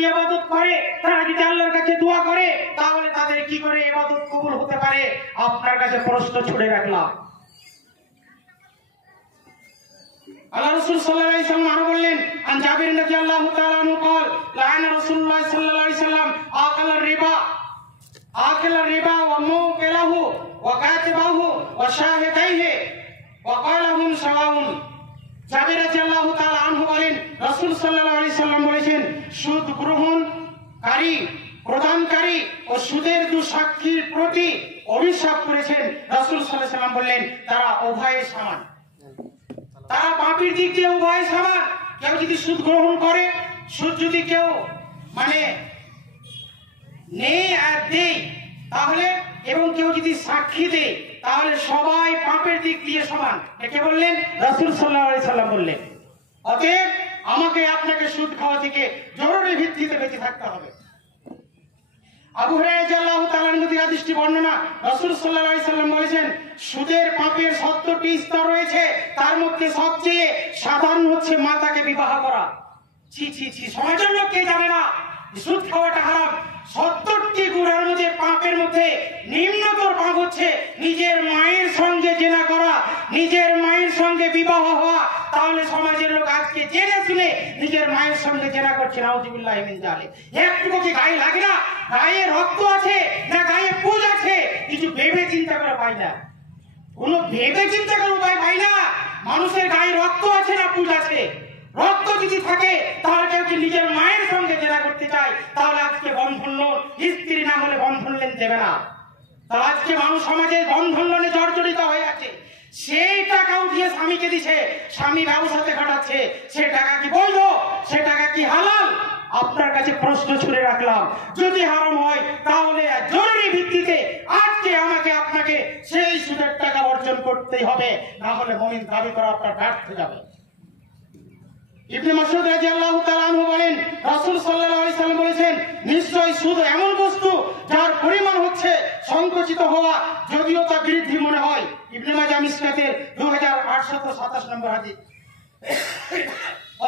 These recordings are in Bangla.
যদি ইবাদত করে, তারা যদি আল্লাহর কাছে দোয়া করে, তাহলে তাদের কি করে ইবাদত কবুল হতে পারে? আপনার কাছে প্রশ্ন ছুড়ে রাখলাম। আল্লাহ রাসূল সাল্লাল্লাহু আলাইহি ওয়াসাল্লাম আরো বললেন, আন জাবির রাদিয়াল্লাহু তাআলা আনহু قال لعن رسول الله صلى الله عليه وسلم آكل الربا وموكله وكاتبه وشاهديه وقال هم سواء। জাবির রাদিয়াল্লাহু তাআলা আনহু বলেন, রাসূল সাল্লাল্লাহু আলাইহি ওয়াসাল্লাম বলেছেন, সুদ গ্রহণকারী, প্রদানকারী ও সুদের দুই সাক্ষীর প্রতি অভিশাপ করেছেন। রাসূল সাল্লাল্লাহু আলাইহি ওয়াসাল্লাম বললেন, তারা উভয়ে সমান, তারা পাপীর দিক দিয়ে উভয় সমান। কেউ যদি সুদ গ্রহণ করে, সুদ যদি কেউ নেই আর দেয় তাহলে, এবং কেউ যদি সাক্ষী দেয়, তাহলে সবাই পাপের দিক দিয়ে সমান। কে বললেন? রাসূল সাল্লাল্লাহু আলাইহি ওয়াসাল্লাম বললেন। অতএব আমাকে আপনাকে সুদ খাওয়া থেকে জরুরি ভিত্তিতে বেঁচে থাকতে হবে। আবু হুরায়রা রাদিয়াল্লাহু তাআলা আনহু হাদিসটি বর্ণনা, রাসূল সাল্লাল্লাহু আলাইহি ওয়াসাল্লাম বলেছেন, সুদের পাপের 70টি স্তর রয়েছে, তার মধ্যে সবচেয়ে সাধারণ হচ্ছে মাতাকে বিবাহ করা। ছি ছি ছি, সমাজের লোক কে জানে না সুদ খাওয়াটা হারাম। 70টি গুনাহের মধ্যে পাপের মধ্যে নিম্নতর পাপ হচ্ছে নিজের মায়ের সঙ্গে জিনা করা, নিজের মায়ের সঙ্গে বিবাহ হওয়া। তাহলে সমাজের লোক আজকে জেনে শুনে নিজের মায়ের সঙ্গে জিনা করছে, নাউযুবিল্লাহি মিন যালিক। একটুকু কি গায়ে লাগে না? গায়ে রক্ত আছে না গায়ে পুঁজ আছে? কিছু ভেবে চিন্তা করে পাই না, কোনো ভেবে চিন্তা করে উপায় পাই না। মানুষের গায়ে রক্ত আছে না পুঁজ আছে? রক্ত যদি থাকে তাহলে কেউ কি নিজের মায়ের সঙ্গে জেনা করতে চায়, তাহলে আজকে বন্ধন লোন, স্ত্রী না হলে বন্ধন লোন দেবে না। তাহলে আজকে মানুষ সমাজে বন্ধন লোনে জর্জরিত হয়ে আছে। সেই টাকা উঠিয়ে স্বামীকে দিছে, স্বামী ব্যবসাতে ঘটাচ্ছে, সে টাকা কি বৈধ? সে টাকা কি হালাল? আপনার কাছে প্রশ্ন ছুড়ে রাখলাম, যদি হারাম হয় তাহলে জরুরি ভিত্তিতে আজকে আমাকে আপনাকে সেই সুদের টাকা অর্জন করতেই হবে, না হলে মুমিন দাবি করা আপনার ব্যর্থ যাবে। ইবনে মাসউদ রাদিয়াল্লাহু তাআলা আনহু বলেন, রাসূল সাল্লাল্লাহু আলাইহি ওয়াসাল্লাম বলেছেন, নিশ্চয় সুদ এমন বস্তু যার পরিমাণ হচ্ছে সংকুচিত হওয়া, যদিও তা বৃদ্ধি মনে হয়। ইবনে মাজাহ মিসকাতের 2827 নম্বর হাদিস।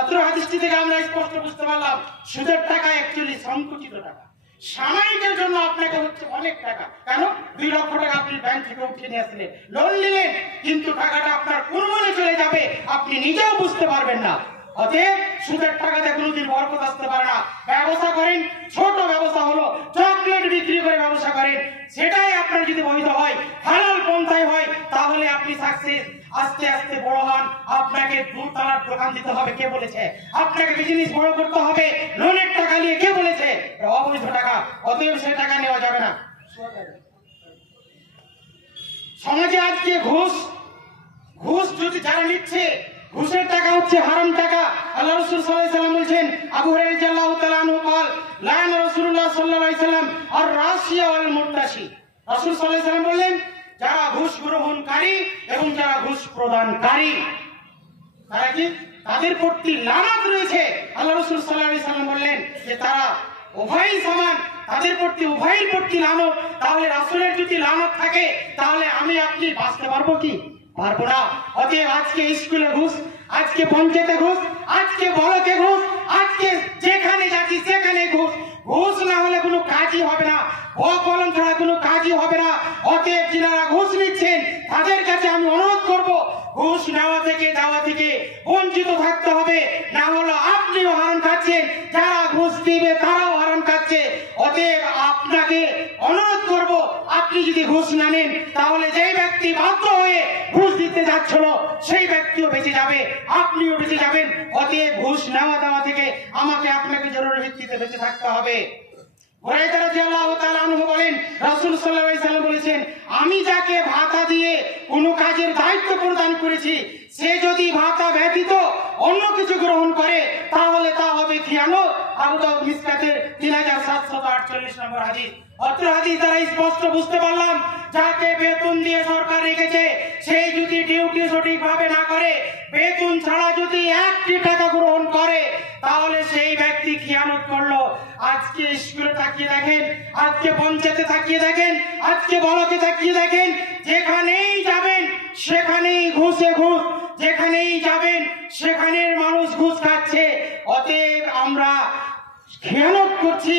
অত্র হাদিসটি থেকে আমরা স্পষ্ট বুঝতে পারলাম, সুদের টাকা অ্যাকচুয়ালি সংকুচিত টাকা। সামাজিকের জন্য আপনাকে হচ্ছে অনেক টাকা। কেন? 2 লক্ষ টাকা আপনি ব্যাংক থেকে উঠিয়ে নিয়ে আসলেন, লোন নিলেন, কিন্তু টাকাটা আপনার কোন মনে চলে যাবে আপনি নিজেও বুঝতে পারবেন না। অতএব সুদের টাকাতে কোনোদিন বরকত আসতে পারে না। ব্যবসা করেন, ছোট ব্যবসা হলো চকলেট বিক্রি করে ব্যবসা করেন, সেটাই আপনার যদি বৈধ হয়, হালাল পন্থায় হয়, তাহলে আপনি সাকসেস। আস্তে আস্তে বড় হন, আপনাকে 2 তলার দোকান দিতে হবে, কে বলেছে? আপনাকে বিজনেস বড় করতে হবে লোনের টাকা নিয়ে, কে বলেছে? অবৈধ টাকা। অতএব সে টাকা নেওয়া যাবে না। সমাজে আজকে ঘুষ যদি যারা নিচ্ছে, ঘুষের টাকা হচ্ছে হারাম টাকা। আল্লাহ রাসূল সাল্লাল্লাহু আলাইহি ওয়াসাল্লাম বলেছেন, আবু হুরায়রা রাদিয়াল্লাহু তাআলা আনহু قال লা'না রাসূলুল্লাহ সাল্লাল্লাহু আলাইহি ওয়াসাল্লাম আর-রাশিয়া ওয়াল মুরতাশি। রাসূল সাল্লাল্লাহু আলাইহি ওয়াসাল্লাম বললেন, যারা ঘুষ গ্রহণকারী এবং যারা ঘুষ প্রদানকারী, তারা কি তাদের প্রতি লানত রয়েছে। আল্লাহ রাসূল সাল্লাল্লাহু আলাইহি ওয়াসাল্লাম বললেন যে তারা উভয়ই সমান, তাদের প্রতি উভয়ের প্রতি লানত। তাহলে রাসূলের যদি লানত থাকে তাহলে আমি আপনি বাঁচতে পারবো কি? পারবো না। অতএব আজকে স্কুলে ঘুষ, আজকে পঞ্চায়েতে ঘুষ, আজকে ব্লকে ঘুষ, আজকে যেখানে যাচ্ছি সেখানে ঘুষ। ঘুষ না হলে কোনো কাজই হবে না, কলম ছাড়া কোনো কাজই হবে না। অতএব যারা ঘুষ নিচ্ছেন তাদের কাছে আমি অনুরোধ করব, ঘুষ নেওয়া থেকে দেওয়া থেকে বঞ্চিত থাকতে হবে, না হলে আপনিও হারাম খাচ্ছেন, যারা ঘুষ দিবে তারাও হারাম খাচ্ছে। অতএব আপনাকে অনুরোধ করব, আপনি যদি ঘুষ না নেন তাহলে যেই ব্যক্তি বাধ্য হয়ে ঘুষ দিতে যাচ্ছিল সেই ব্যক্তিও বেঁচে যাবে, আপনিও বেঁচে যাবেন। অতএব ঘুষ নেওয়া দেওয়া থেকে আমাকে আপনাকে জরুরি ভিত্তিতে বেঁচে থাকতে হবে। হুরায়রা রাদিয়াল্লাহু তাআলা আনহু বলেন, রাসূল সাল্লাল্লাহু আলাইহি ওয়াসাল্লাম বলেছেন, আমি যাকে ভাতা দিয়ে কোনো কাজের দায়িত্ব প্রদান করেছি, সে যদি ভাতা ব্যতীত অন্য কিছু গ্রহণ করে তাহলে তা হবে খিয়ানত। আবু দাউদ মিসকাতের 3748 নম্বর হাদিস। অত্র হাদিস দ্বারা স্পষ্ট বুঝতে পারলাম, যাকে বেতন দিয়ে সরকার রেখেছে সেই যদি ডিউটি সঠিকভাবে না করে, বেতন ছাড়া যদি 1টি টাকা গ্রহণ করে, তাহলে সেই ব্যক্তি খিয়ানত করলো। আজকে স্কুলে তাকিয়ে দেখেন, আজকে পঞ্চায়েতে তাকিয়ে দেখেন, আজকে ব্লকে তাকিয়ে দেখেন, যেখানেই যাবেন সেখানেই ঘুষে ঘুষ, যেখানেই যাবেন সেখানের মানুষ ঘুষ খাচ্ছে। অতএব আমরা খিয়ানত করছি,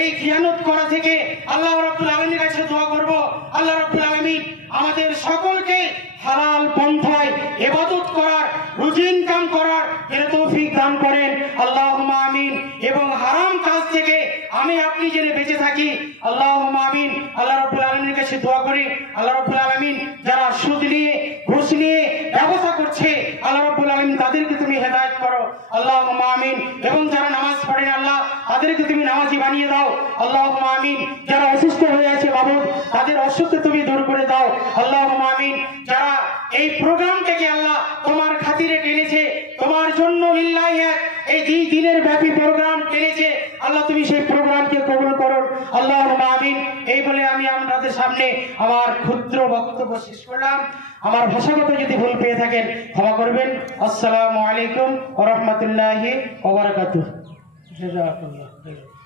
এই খিয়ানত করা থেকে আল্লাহ রাব্বুল আলামিনের কাছে দোয়া করব, আল্লাহ রাব্বুল আলামিন আমাদের সকলকে হালাল পন্থায় ইবাদত করার, রুজি ইনকাম করার এর তৌফিক দান করেন, আল্লাহুম্মা আমিন। এবং হারাম কাজ থেকে আমি আপনি যেন বেঁচে থাকি, আল্লাহুম্মা আমিন। আল্লাহ রাব্বুল আলামিনের কাছে দোয়া করি, আল্লাহ রাব্বুল আলামিন যারা সুদ নিয়ে, ঘুষ নিয়ে ব্যবসা করছে, আল্লাহ রাব্বুল আলামিন তাদেরকে তুমি হেদায়েত করো, আল্লাহুম্মা আমিন। এবং যারা নামাজ পড়ে না আল্লাহ, তাদেরকে তুমি নামাজি বানিয়ে দাও, আল্লাহুম্মা আমিন। যারা অসুস্থ হয়ে আছে মাবুদ, তাদের অসুস্থ তুমি দূর করে দাও, আল্লাহুম্মা আমিন। যারা এই প্রোগ্রামটাকে আল্লাহ তোমার খাতিরে টেনেছে, তোমার জন্য লিল্লাহি এই 2 দিনের ব্যাপী প্রোগ্রাম টেনেছে, আল্লাহ তুমি সেই প্রোগ্রামকে কবুল করো, আল্লাহুম্মা আমিন। এই বলে আমি আপনাদের সামনে আমার ক্ষুদ্র বক্তব্য শেষ করলাম। আমার ভাষাগত যদি ভুল পেয়ে থাকেন ক্ষমা করবেন। আসসালামু আলাইকুম ওয়া রাহমাতুল্লাহি ওয়া বারাকাতুহু। জাযাকাল্লাহ।